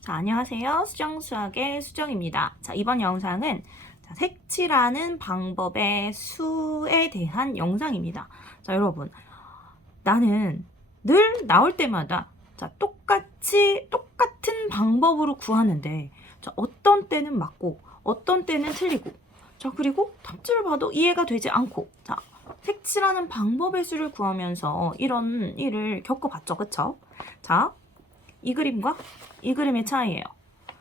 자, 안녕하세요. 수정수학의 수정입니다. 자, 이번 영상은 색칠하는 방법의 수에 대한 영상입니다. 자, 여러분, 나는 늘 나올 때마다 똑같은 방법으로 구하는데 어떤 때는 맞고 어떤 때는 틀리고 그리고 답지를 봐도 이해가 되지 않고 색칠하는 방법의 수를 구하면서 이런 일을 겪어봤죠. 그쵸? 자, 이 그림과 이 그림의 차이예요.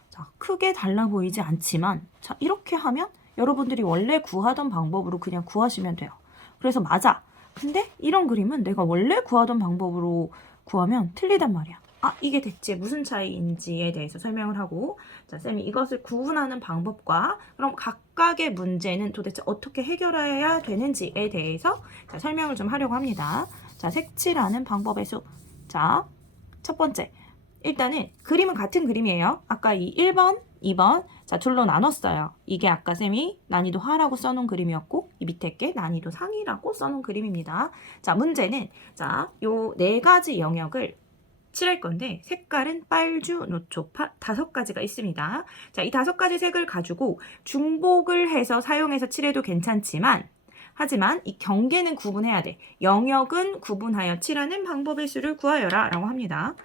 자, 크게 달라 보이지 않지만 이렇게 하면 여러분들이 원래 구하던 방법으로 그냥 구하시면 돼요. 그래서 맞아. 근데 이런 그림은 내가 원래 구하던 방법으로 구하면 틀리단 말이야. 이게 대체 무슨 차이인지에 대해서 설명을 하고, 쌤이 이것을 구분하는 방법과 그럼 각각의 문제는 도대체 어떻게 해결해야 되는지에 대해서 설명을 좀 하려고 합니다. 색칠하는 방법의 수. 첫 번째. 일단은 그림은 같은 그림이에요. 아까 이 1번, 2번 둘로 나눴어요. 이게 아까 쌤이 난이도 하라고 써놓은 그림이었고 이 밑에 게 난이도 상이라고 써놓은 그림입니다. 문제는 요 네 가지 영역을 칠할 건데 색깔은 빨주, 노초, 파 5가지가 있습니다. 이 5가지 색을 가지고 중복을 해서 사용해서 칠해도 괜찮지만 하지만 이 경계는 구분해야 돼. 영역은 구분하여 칠하는 방법의 수를 구하여라 라고 합니다.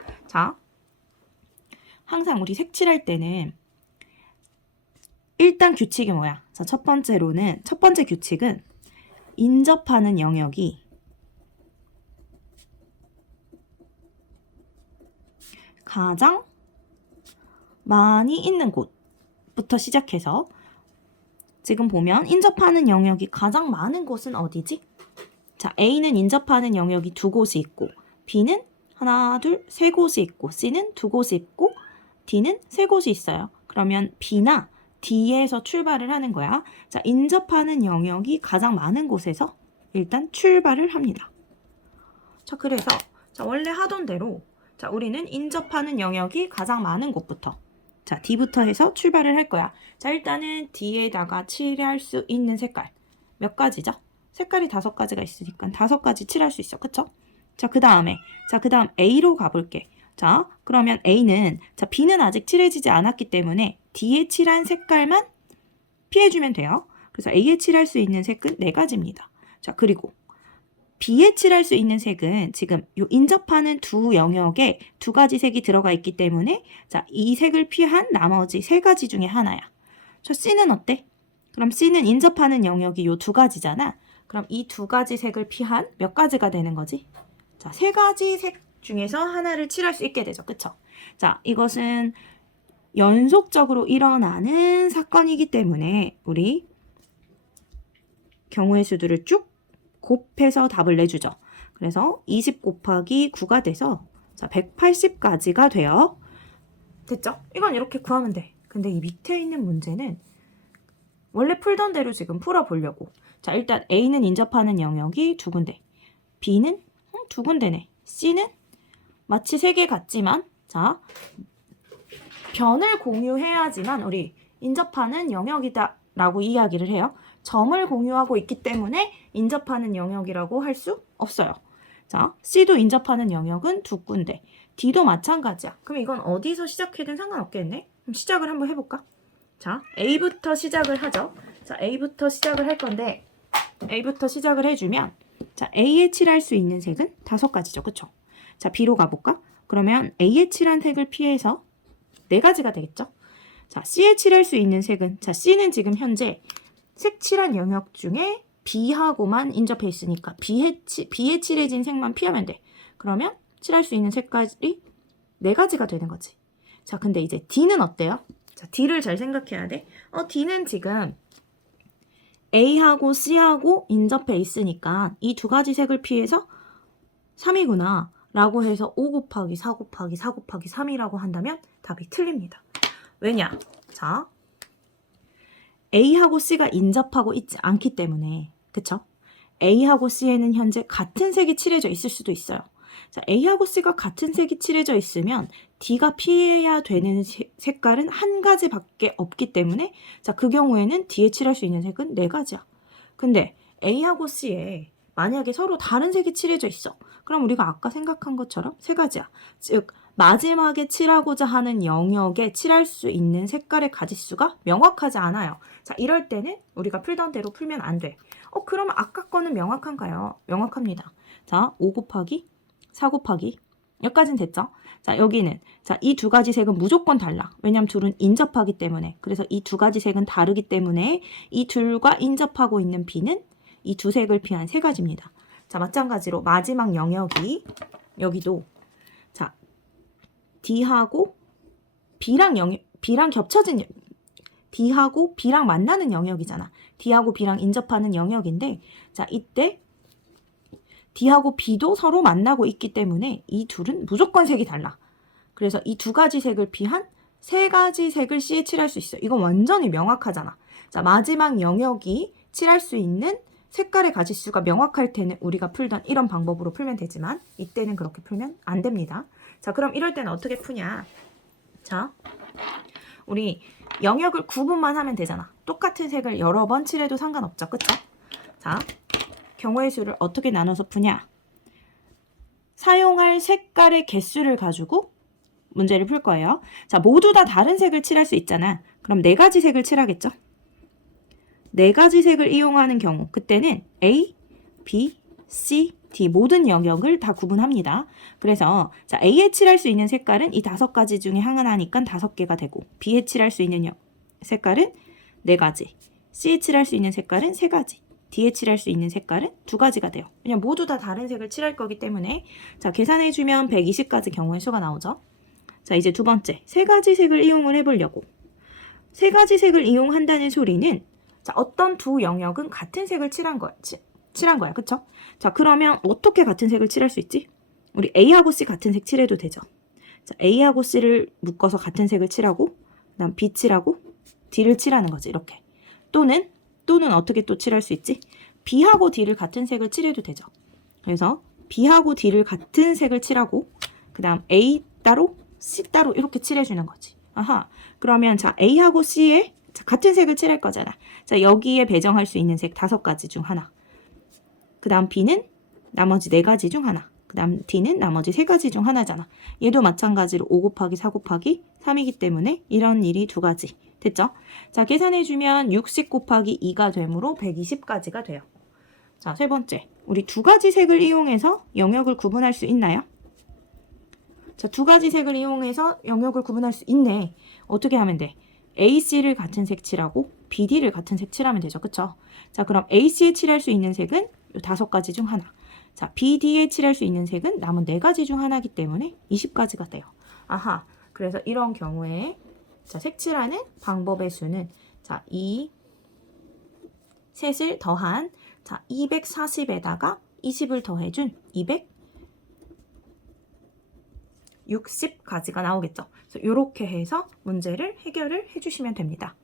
항상 우리 색칠할 때는 일단 규칙이 뭐야? 첫 번째 규칙은 인접하는 영역이 가장 많이 있는 곳부터 시작해서 지금 보면 인접하는 영역이 가장 많은 곳은 어디지? A는 인접하는 영역이 2곳이 있고 B는 하나, 둘, 3곳이 있고 C는 2곳이 있고 D는 3곳이 있어요. 그러면 B나 D에서 출발을 하는 거야. 인접하는 영역이 가장 많은 곳에서 일단 출발을 합니다. 그래서 원래 하던 대로 우리는 인접하는 영역이 가장 많은 곳부터 D부터 해서 출발을 할 거야. 일단은 D에다가 칠할 수 있는 색깔 몇 가지죠? 색깔이 5가지가 있으니까 5가지 칠할 수 있어. 그쵸? 그 다음 A로 가볼게. 그러면 A는 B는 아직 칠해지지 않았기 때문에 D에 칠한 색깔만 피해주면 돼요. 그래서 A에 칠할 수 있는 색은 4가지입니다. 그리고 B에 칠할 수 있는 색은 지금 요 인접하는 두 영역에 2가지 색이 들어가 있기 때문에 이 색을 피한 나머지 3가지 중에 하나야. C는 어때? 그럼 C는 인접하는 영역이 요 2가지잖아. 그럼 이 2가지 색을 피한 몇 가지가 되는 거지? 3가지 색 중에서 하나를 칠할 수 있게 되죠. 그쵸? 이것은 연속적으로 일어나는 사건이기 때문에 우리 경우의 수들을 쭉 곱해서 답을 내주죠. 그래서 20 곱하기 9가 돼서 180까지가 돼요. 됐죠? 이건 이렇게 구하면 돼. 근데 이 밑에 있는 문제는 원래 풀던 대로 지금 풀어보려고. 일단 A는 인접하는 영역이 2군데, B는 2군데네, C는 마치 3개 같지만 변을 공유해야지만 우리 인접하는 영역이다 라고 이야기를 해요. 점을 공유하고 있기 때문에 인접하는 영역이라고 할 수 없어요. C도 인접하는 영역은 2군데, D도 마찬가지야. 그럼 이건 어디서 시작해든 상관없겠네? 그럼 시작을 한번 해볼까? A부터 시작을 하죠. A부터 시작을 할 건데 A부터 시작을 해주면 A에 칠할 수 있는 색은 5가지죠. 그쵸? B로 가볼까? 그러면 A에 칠한 색을 피해서 4가지가 되겠죠? C에 칠할 수 있는 색은 C는 지금 현재 색 칠한 영역 중에 B하고만 인접해 있으니까 B에 칠해진 색만 피하면 돼. 그러면 칠할 수 있는 색깔이 4가지가 되는 거지. 근데 이제 D는 어때요? D를 잘 생각해야 돼. D는 지금 A하고 C하고 인접해 있으니까 이 2가지 색을 피해서 3이구나 라고 해서 5 곱하기 4 곱하기 4 곱하기 3이라고 한다면 답이 틀립니다. 왜냐? A하고 C가 인접하고 있지 않기 때문에, 그쵸? A하고 C에는 현재 같은 색이 칠해져 있을 수도 있어요. A하고 C가 같은 색이 칠해져 있으면 D가 피해야 되는 색깔은 1가지밖에 없기 때문에 그 경우에는 D에 칠할 수 있는 색은 4가지야. 근데 A하고 C에 만약에 서로 다른 색이 칠해져 있어. 그럼 우리가 아까 생각한 것처럼 3가지야. 즉 마지막에 칠하고자 하는 영역에 칠할 수 있는 색깔의 가지수가 명확하지 않아요. 자, 이럴 때는 우리가 풀던 대로 풀면 안 돼. 그러면 아까 거는 명확한가요? 명확합니다. 자, 5 곱하기 4 곱하기 여기까지는 됐죠? 자, 여기는 자, 이 두 가지 색은 무조건 달라. 왜냐면 둘은 인접하기 때문에. 그래서 이 두 가지 색은 다르기 때문에 이 둘과 인접하고 있는 B는 이 두 색을 피한 세 가지입니다. 자, 마찬가지로 마지막 영역이 여기도 자, D하고 B랑 겹쳐진 D하고 B랑 만나는 영역이잖아. D하고 B랑 인접하는 영역인데 자, 이때 D하고 B도 서로 만나고 있기 때문에 이 둘은 무조건 색이 달라. 그래서 이 두 가지 색을 피한 세 가지 색을 C에 칠할 수 있어. 이건 완전히 명확하잖아. 자, 마지막 영역이 칠할 수 있는 색깔의 가지수가 명확할 때는 우리가 풀던 이런 방법으로 풀면 되지만 이때는 그렇게 풀면 안 됩니다. 자, 그럼 이럴 때는 어떻게 푸냐? 자, 우리 영역을 구분만 하면 되잖아. 똑같은 색을 여러 번 칠해도 상관없죠. 그쵸? 자, 경우의 수를 어떻게 나눠서 푸냐? 사용할 색깔의 개수를 가지고 문제를 풀 거예요. 자, 모두 다 다른 색을 칠할 수 있잖아. 그럼 네 가지 색을 칠하겠죠? 네 가지 색을 이용하는 경우 그때는 A, B, C, D 모든 영역을 다 구분합니다. 그래서 자, A에 칠할 수 있는 색깔은 이 5가지 중에 하나니까 5개가 되고 B에 칠할 수 있는 색깔은 4가지, C에 칠할 수 있는 색깔은 3가지, D에 칠할 수 있는 색깔은 2가지가 돼요. 그냥 모두 다 다른 색을 칠할 거기 때문에 자, 계산해주면 120가지 경우의 수가 나오죠. 자, 이제 두 번째 3가지 색을 이용을 해보려고 3가지 색을 이용한다는 소리는 자, 어떤 두 영역은 같은 색을 칠한 거야. 그쵸? 자, 그러면 어떻게 같은 색을 칠할 수 있지? 우리 A하고 C 같은 색 칠해도 되죠. 자, A하고 C를 묶어서 같은 색을 칠하고 그 다음 B 칠하고 D를 칠하는 거지. 이렇게. 또는 어떻게 또 칠할 수 있지? B하고 D를 같은 색을 칠해도 되죠. 그래서 B하고 D를 같은 색을 칠하고 그 다음 A 따로 C 따로 이렇게 칠해주는 거지. 아하. 그러면 자, A하고 C에 자, 같은 색을 칠할 거잖아. 자, 여기에 배정할 수 있는 색 5가지 중 하나. 그 다음 B는 나머지 4가지 중 하나. 그 다음 D는 나머지 3가지 중 하나잖아. 얘도 마찬가지로 5 곱하기 4 곱하기 3이기 때문에 이런 일이 2가지. 됐죠? 자, 계산해주면 60 곱하기 2가 되므로 120가지가 돼요. 자, 세 번째. 우리 2가지 색을 이용해서 영역을 구분할 수 있나요? 자, 2가지 색을 이용해서 영역을 구분할 수 있네. 어떻게 하면 돼? AC를 같은 색 칠하고 BD를 같은 색 칠하면 되죠. 그쵸? 자, 그럼 AC에 칠할 수 있는 색은 이 5가지 중 하나. 자, BD에 칠할 수 있는 색은 남은 4가지 중 하나이기 때문에 20가지가 돼요. 아하. 그래서 이런 경우에 자, 색칠하는 방법의 수는 자, 이 셋을 더한 자, 240에다가 20을 더해준 260가지가 나오겠죠. 그래서 이렇게 해서 문제를 해결을 해주시면 됩니다.